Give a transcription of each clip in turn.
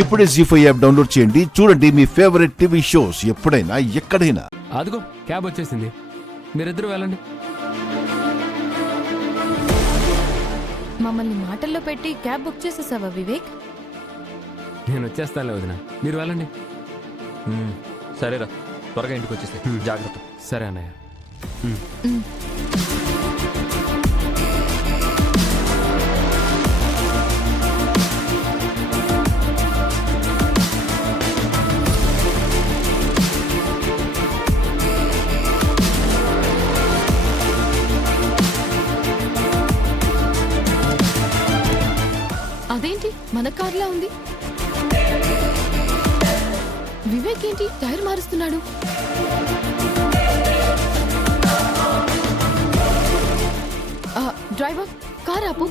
ఇప్పుడే జీ5 app download చేయండి. చూడండి మీ ఫేవరెట్ టీవీ షోస్ ఎప్పుడైనా ఎక్కడైనా. అదిగో క్యాబ్ వచ్చేసింది, మీరిద్దరు వెళ్ళండి. మమ్మల్ని మాటల్లో పెట్టి క్యాబ్ బుక్ చేసేసావా వివేక్? నేను వచ్చేస్తానులే వదిన, మీరు వెళ్ళండి. సరేరా, త్వరగా ఇంటికి వచ్చేస్తే జాగ్రత్త. సరే అన్నయ్య. అదేంటి మన కార్లా ఉంది? వివేక్ ఏంటి టైర్ మారుస్తున్నాడు? డ్రైవర్, కార్ ఆపు.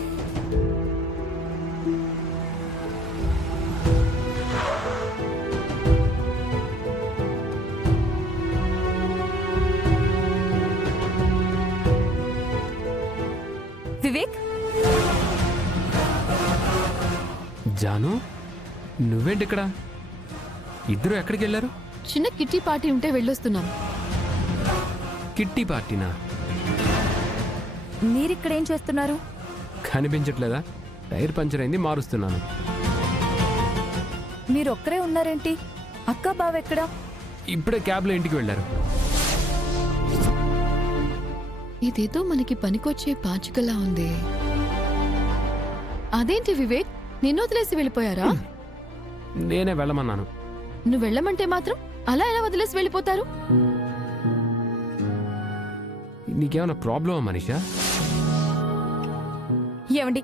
వివేక్, జాను, నువ్వేంటి ఇక్కడ? ఇద్దరు ఎక్కడికి వెళ్ళారు? చిన్న కిట్టి పార్టీ ఉంటే వెళ్ళొస్తున్నాం. కిట్టి పార్టీనా? మీరిక్కడేం చేస్తున్నారు? కనిపించట్లేదా? టైర్ పంచర్ అయింది, మారుస్తున్నాను. మీరొక్కరే ఉన్నారేంటి? అక్క బావ ఎక్కడా? ఇప్పుడే క్యాబ్లో ఇంటికి వెళ్ళారు. ఇదేదో మనకి పనికొచ్చే పాచికలా ఉంది. అదేంటి వివేక్, నిన్ను వదిలేసి వెళ్ళిపోయారా? నేనే వెళ్ళమన్నాను. నువ్వు వెళ్ళమంటే మాత్రం అలా ఎలా వదిలేసి వెళ్ళిపోతారు? నీకేమైనా ప్రాబ్లమా మనీషా? ఏమండి,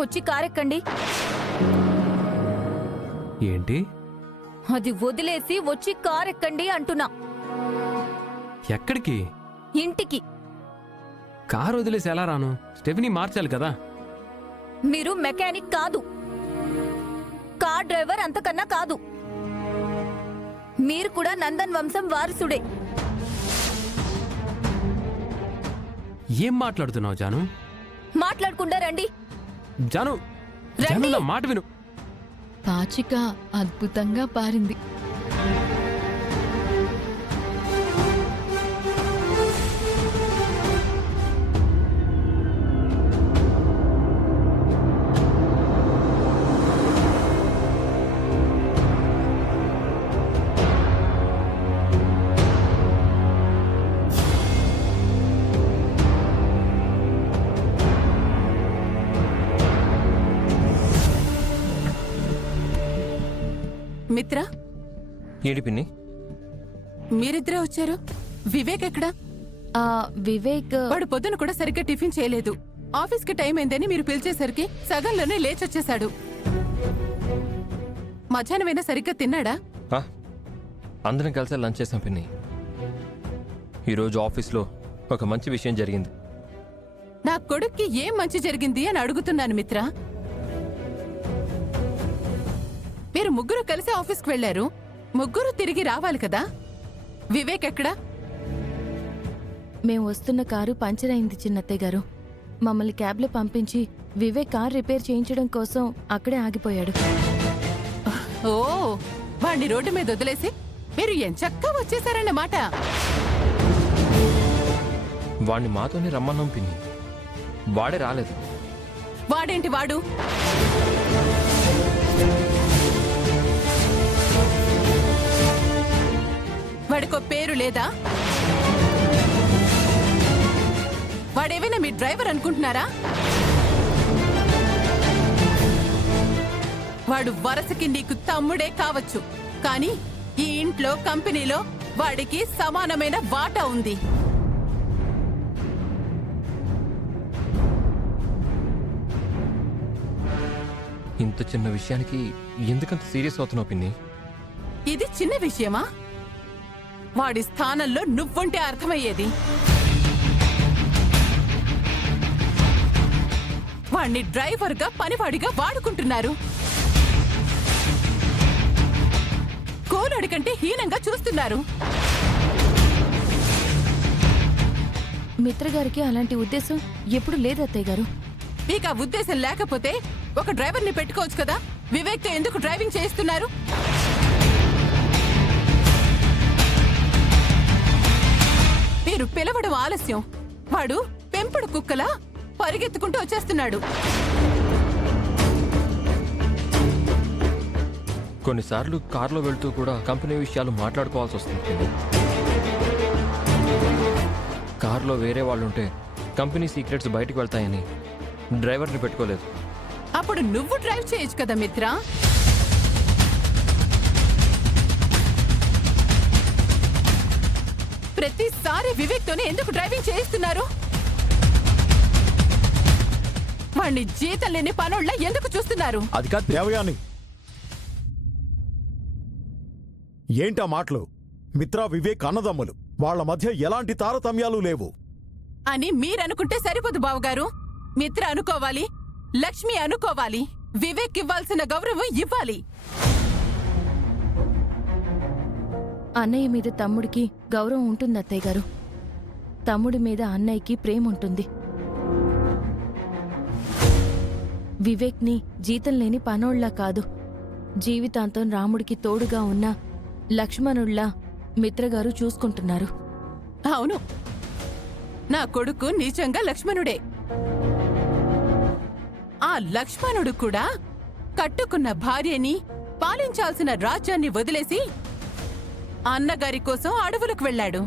వచ్చి కారెక్కండి. ఏంటి? అది వదిలేసి వచ్చి కారెక్కండి అంటున్నా. ఎక్కడికి? ఇంటికి. కారు వదిలేసి ఎలా రాను? స్టెఫినీ మార్చాలి కదా. మీరు మెకానిక్ కాదు, కార్ డ్రైవర్ అంతకన్నా కాదు. మీరు కూడా నందన్ వంశం వారసుడే. ఏం మాట్లాడుతున్నావు జాను? మాట్లాడకుండా రండి. జాను, జాను, నా మాట విను. పాచిక అద్భుతంగా పారింది. మిత్ర, ఏంటి పిన్ని? మీరిద్దరే వచ్చారు. వివేక్ ఎక్కడా? వివేక్ వాడు పొద్దున కూడా సరిగ్గా టిఫిన్ చేయలేదు. ఆఫీస్కి టైం అయిందని మీరు పిలిచేసరికి సగంలోనే లేచొచ్చేశాడు. మధ్యాహ్నమైనా సరిగ్గా తిన్నాడా? అందరం కలిసి లంచ్ చేసాం పిన్ని. ఈరోజు ఆఫీస్లో ఒక మంచి విషయం జరిగింది. నా కొడుక్కి ఏం మంచి జరిగింది అని అడుగుతున్నాను మిత్ర. మీరు ముగ్గురు కలిసి ఆఫీస్కి వెళ్లారు, ముగ్గురు తిరిగి రావాలి కదా. వివేక్ ఎక్కడా? మేము వస్తున్న కారు పంచర్ అయింది చిన్నత్తయ్య గారు. మమ్మల్ని క్యాబ్లో పంపించి వివేక్ కార్ రిపేర్ చేయించడం కోసం అక్కడే ఆగిపోయాడు. ఓ, వాణ్ణి రోడ్డు మీద వదిలేసి మీరు ఎంచక్కా వచ్చేసారన్నమాట. వాణ్ణి మాతోనే రమ్మన్నాం పిన్ని, వాడే రాలేదు. వాడేంటి వాడు? వాడికో పేరు లేదా? వాడేమైనా మీ డ్రైవర్ అనుకుంటున్నారా? వాడు వరసకి నీకు తమ్ముడే కావచ్చు, కానీ ఈ ఇంట్లో కంపెనీలో వాడికి సమానమైన వాటా ఉంది. ఇంత చిన్న విషయానికి ఎందుకంత సీరియస్ అవుతున్నావు పిన్ని? ఇది చిన్న విషయమా? వాడి స్థానంలో నువ్వుంటే అర్థమయ్యేది. వాణ్ణి డ్రైవర్గా పనివాడిగా వాడుకుంటున్నారు. కోలుడి కంటే హీనంగా చూస్తున్నారు. మిత్రగారికి అలాంటి ఉద్దేశం ఎప్పుడు లేదు అత్తయ్య గారు. మీకు ఆ ఉద్దేశం లేకపోతే ఒక డ్రైవర్ని పెట్టుకోవచ్చు కదా. వివేక్తో ఎందుకు డ్రైవింగ్ చేయిస్తున్నారు? మీరు పిలవడం ఆలస్యం. వాడు పెంపుడు కుక్కలా పరిగెత్తుకుంటూ వచ్చేస్తున్నాడు. కొన్నిసార్లు కారులో వెళ్తూ కూడా కంపెనీ విషయాలు మాట్లాడుకోవాల్సి వస్తుంది పిన్ని. కారులో వేరే వాళ్ళుంటే కంపెనీ సీక్రెట్స్ బయటకు వెళ్తాయని డ్రైవర్ని పెట్టుకోలేదు. అప్పుడు నువ్వు డ్రైవ్ చేయొచ్చు కదా మిత్ర. ప్రతిసారి వివేక్తోనే ఎందుకు డ్రైవింగ్ చేయిస్తున్నారు? వాణ్ణి జీతం లేని పనుళ్ళ ఎందుకు చూస్తున్నారు? అది కాదు దేవయాని. ఏంటా మాటలు? మిత్ర వివేక్ అన్నదమ్ములు, వాళ్ళ మధ్య ఎలాంటి తారతమ్యాలు లేవు అని మీరనుకుంటే సరిపోదు బావగారు. మిత్ర అనుకోవాలి, లక్ష్మి అనుకోవాలి, వివేక్ ఇవ్వాల్సిన గౌరవం ఇవ్వాలి. అన్నయ్య మీద తమ్ముడికి గౌరవం ఉంటుంది అత్తయ్య గారు. తమ్ముడి మీద అన్నయ్యకి ప్రేమ ఉంటుంది. వివేక్ని జీతం లేని పనోళ్ల కాదు, జీవితాంతం రాముడికి తోడుగా ఉన్న లక్ష్మణుళ్లా మిత్రగారు చూసుకుంటున్నారు. అవును, నా కొడుకు నిజంగా లక్ష్మణుడే. ఆ లక్ష్మణుడు కూడా కట్టుకున్న భార్యని, పాలించాల్సిన రాజ్యాన్ని వదిలేసి అన్నగారి కోసం అడవులకు వెళ్ళాడు.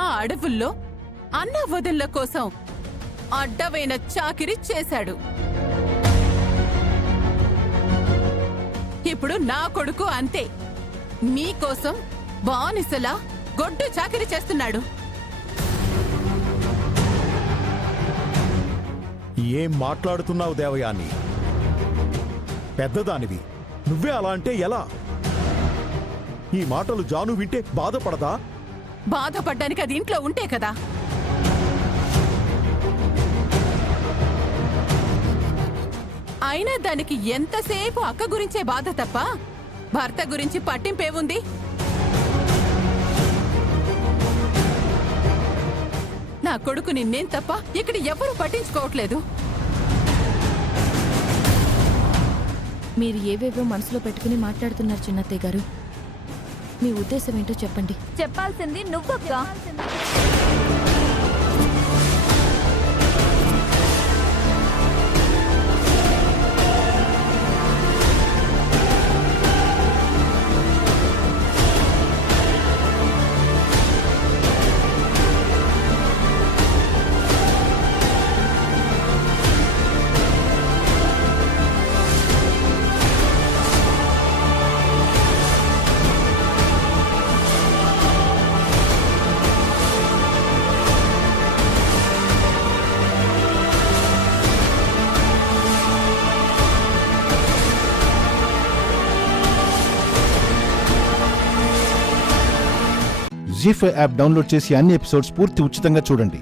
ఆ అడవుల్లో అన్న వదిళ్ల కోసం అడ్డమైన చాకిరీ చేశాడు. ఇప్పుడు నా కొడుకు అంతే, మీకోసం బానిసలా గొడ్డు చాకిరీ చేస్తున్నాడు. ఏం మాట్లాడుతున్నావు దేవయాని? పెద్దదానివి, నువ్వే అలా అంటే ఎలా? ఈ మాటలు జాను వింటే బాధపడదా? బాధపడ్డానికి అది ఇంట్లో ఉంటే కదా. అయినా దానికి ఎంతసేపు అక్క గురించే బాధ తప్ప భర్త గురించి పట్టింపేముంది? నా కొడుకుని నేను తప్ప ఇక్కడ ఎవరూ పట్టించుకోవట్లేదు. మీరు ఏవేవో మనసులో పెట్టుకుని మాట్లాడుతున్నారు చిన్నత్తయ్య గారు. మీ ఉద్దేశం ఏంటో చెప్పండి. చెప్పాల్సింది నువ్వక్క. జీ5 యాప్ డౌన్లోడ్ చేసి అన్ని ఎపిసోడ్స్ పూర్తి ఉచితంగా చూడండి.